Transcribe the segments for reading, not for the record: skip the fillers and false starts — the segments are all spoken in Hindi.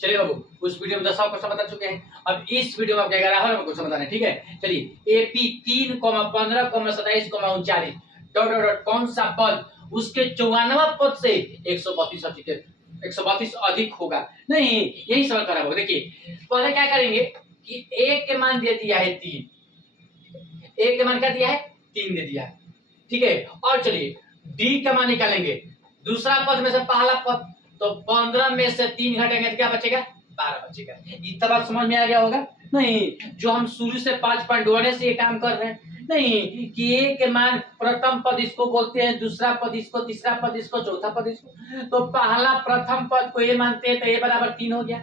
चलिए बाबू, उस वीडियो में 10 क्वेश्चन बता चुके हैं। अब इस वीडियो में आपको 11वां नंबर क्वेश्चन बताना है, ठीक है। चलिए, एपी 3,15,27,39 डॉट डॉट डॉट कौन सा पद उसके 54वां पद से 132 अधिक होगा। नहीं, यही सवाल करा होगा। देखिए, पहले क्या करेंगे कि ए के मान दे दिया है 3, ए के मान क्या दिया है 3 दे दिया है, ठीक है। और चलिए डी का मान निकालेंगे, दूसरा पद में से पहला पद, तो 15 में से 3 घटेंगे तो क्या बचेगा 12 बचेगा। इतना बात समझ में आ गया होगा। नहीं, जो हम शुरू से 5.1 से ये काम कर रहे हैं, नहीं कि ए के मान प्रथम पद इसको बोलते हैं, दूसरा पद इसको, तीसरा पद इसको, चौथा पद इसको। तो पहला प्रथम पद को ए मानते हैं तो ए बराबर 3 हो गया,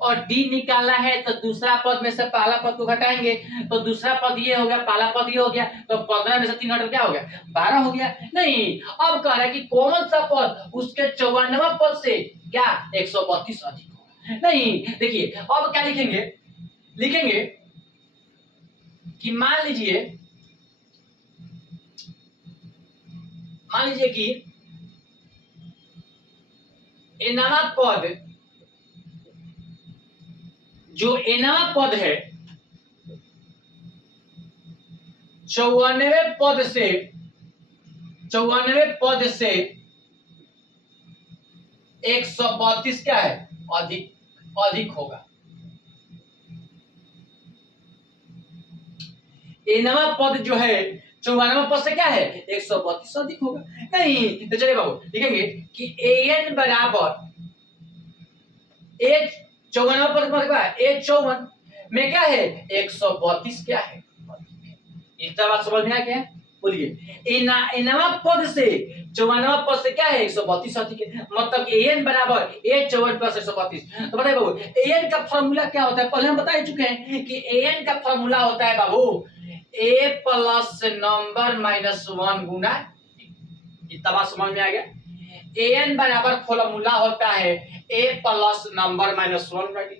और डी निकालना है तो दूसरा पद में से पहला पद को घटाएंगे तो दूसरा पद ये हो गया, पहला पद ये हो गया, तो 15 में से 3 घटा क्या हो गया 12 हो गया। नहीं, अब कह रहा है कि कौन सा पद उसके 54वां पद से क्या 132 अधिक होगा। नहीं, देखिए अब क्या लिखेंगे, लिखेंगे कि मान लीजिए कि एनवा पद, जो एनवा पद है 94 पद से 132 क्या है अधिक होगा। एनवा पद जो है 54वां पद से क्या है 132 अधिक होगा। नहीं, तो चलिए बाबू लिखेंगे कि an बराबर ए 54वां पद मतलब ए 54 में क्या है 132 क्या है। इतना बात समझ में आ गया। बोलिए, एनवा पद से 54वां पद से क्या है 132 अधिक है, मतलब an बराबर ए 54 प्लस 132। तो बताइए बाबू an का फॉर्मूला क्या होता है, पहले हम बता चुके हैं कि an का फॉर्मूला होता है बाबू a प्लस नंबर माइनस 1 गुना। इतना बात समझ में आ गया। an बराबर फॉर्मूला होता है a plus number minus 1 Guna D.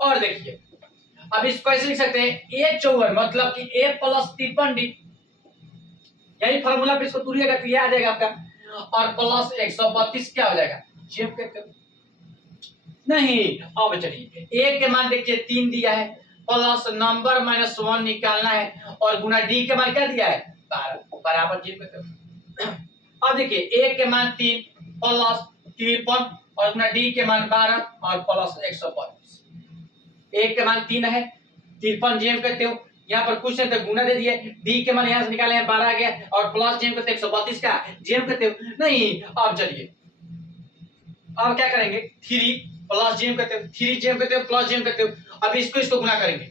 और देखिए अब इसको ऐसे लिख सकते हैं a 54 मतलब कि a प्लस 53 डी, यही फॉर्मूला पे इसको तुरिएगा तो ये आ जाएगा आपका, और प्लस 132 क्या हो जाएगा जेब करते हो। नहीं, अब चलिए a के मान देखिए 3 दिया है, प्लस नंबर माइनस 1 निकालना है, और गुना डी के मान क्या दिया है 12 बराबर जेब करते हो। अब देखिए a के मान 3 प्लस 53 और गुना डी के मान 12 और प्लस 132। a के मान 3 है, 53 जेब करते हो, यहाँ पर कुछ नहीं तो गुना दे दिए, डी के मान यहाँ से निकाले हैं 12 आ गया, और प्लस जेम करते 132 का जेम करते हो। नहीं, अब चलिए अब क्या करेंगे 3 प्लस जेम करते हो, 3 जेम करते हो प्लस जेम करते हो। अब इसको गुना करेंगे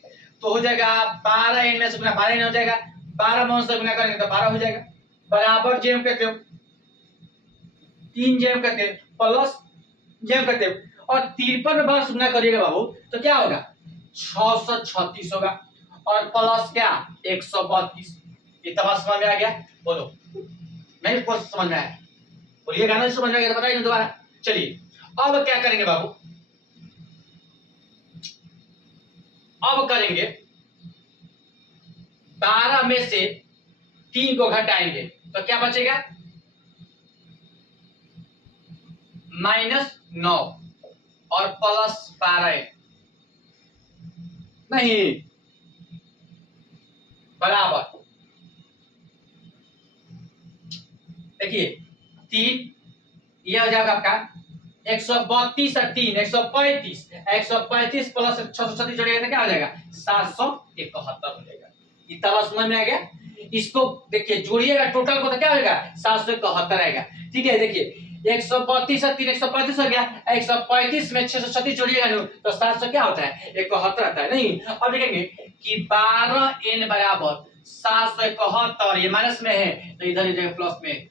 तो हो जाएगा 12 एन में से गुना 12 एन हो जाएगा, 12 में से गुना करेंगे तो 12 हो जाएगा, बराबर जेम करते हो 3 जेम करते हो प्लस जेम करते हो, और 53 में 12 से गुना करिएगा बाबू तो क्या होगा 636 होगा, और प्लस क्या 132। इतना बात समझ में आ गया। बोलो नहीं कुछ समझ में आया, बोलिएगा ना समझ में आ गया तो बताइए दोबारा। चलिए अब क्या करेंगे बाबू, अब करेंगे 12 में से 3 को घटाएंगे तो क्या बचेगा -9 और प्लस 12 नहीं बराबर, देखिए 3 ये हो जाएगा आपका 132 और 3 135, 135 प्लस 636 जोड़िएगा तो क्या हो जाएगा 771 हो जाएगा। इतना बात समझ में आ गया। इसको देखिए जोड़िएगा टोटल को तो क्या होगा 771 आएगा, ठीक है। देखिए 132 और 3 135 हो गया, 135 में 636 जोड़िएगा तो 700 क्या होता है 71 आता है। नहीं, अब देखेंगे कि 12n बराबर 771, ये माइनस में है तो इधर ही जाएगा प्लस में,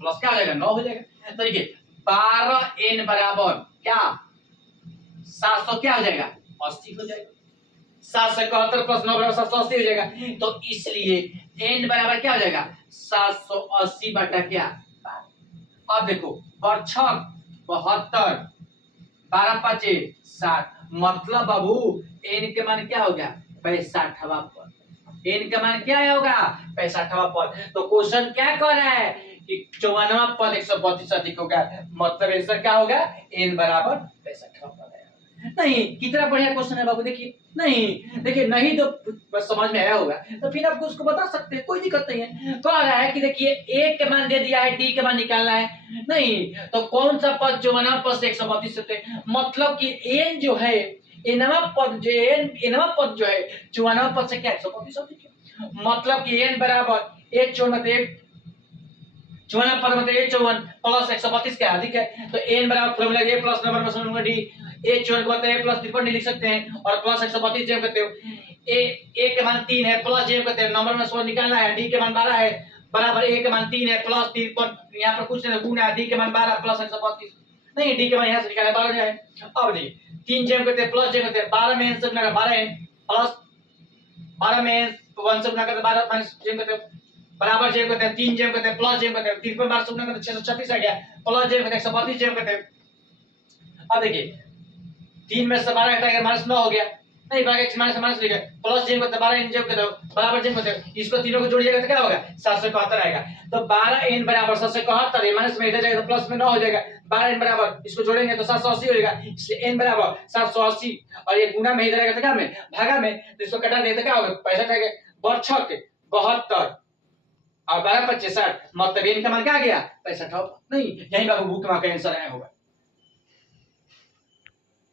प्लस क्या हो जाएगा 9 हो जाएगा। तो देखिए 12n बराबर क्या 700 क्या हो जाएगा 80 हो जाएगा, 771 प्लस 9 बराबर 780 हो जाएगा। तो इसलिए n बराबर क्या हो जाएगा 780 बटा क्या 12। अब देखो और 6 72 12 5 60, मतलब बाबू n के मान क्या हो गया 65वां पद, n का मान क्या होगा 65वां पद। तो क्वेश्चन क्या कह रहा है कि 54वां पद 132 अधिक होगा, मतलब आंसर क्या होगा n बराबर 65वां पद है। नहीं, कितना बढ़िया क्वेश्चन है बाबू, देखिए नहीं, देखिए नहीं तो बस समझ में आया होगा तो फिर आपको उसको बता सकते हैं, कोई दिक्कत नहीं है। कह रहा है कि देखिए ए के मान दे दिया है, डी के मान निकालना है, नहीं तो कौन सा पद जो बना पद से 132 होते हैं, मतलब कि एन जो है एनवा पद जो एन एनवा पद जो है चौवानवा पद से क्या 132 होती है, मतलब कि एन बराबर ए चौवन पद मतलब ए चौवन प्लस 132 के अधिक है, तो एन बराबर फॉर्मूला ए प्लस नंबर में समझूंगा डी ए चौवन को ए प्लस 53 लिख सकते हैं और प्लस 132 जेम करते हो, ए के मान 3 है प्लस जेम करते हैं नंबर में 16 निकालना है, डी के मान 12 है बराबर ए के मान 3 है प्लस 53 यहां पर कुछ नहीं गुना है, डी के मान 12 प्लस 132 नहीं, डी के मान यहां से निकालना 12 है। अब नहीं 3 जेम करते हैं प्लस जेम करते हैं 12 में से गुना 12 है प्लस 12 में 1 से गुना करते 12 माइनस जेम करते हैं बराबर जेम करते हैं 3 जेम करते हैं प्लस जेम करते हैं 3 पर 12 से गुना करते 636 आ गया प्लस जेम करते हैं 132 जेम करते हैं। अब देखिए 3 में से 12 घटा के माइनस 9 हो गया, नहीं भाग x माइनस लिखा प्लस जेम करते 12 n जेम करते बराबर जेम करते इसको तीनों को जोड़िएगा तो क्या होगा 771 आएगा, तो 12 n बराबर 771 माइनस में इधर जाएगा तो प्लस में 9 हो जाएगा, 12 n बराबर इसको जोड़ेंगे तो 780 हो जाएगा, इसलिए n बराबर 780 और ये गुना में इधर आएगा तो क्या में भागा में, तो इसको कटा देते क्या होगा 65 आएगा बरछक 72 और 12 25 60 मतलब n का मान क्या आ गया 65, नहीं यही बाबू बुक में का आंसर आया होगा।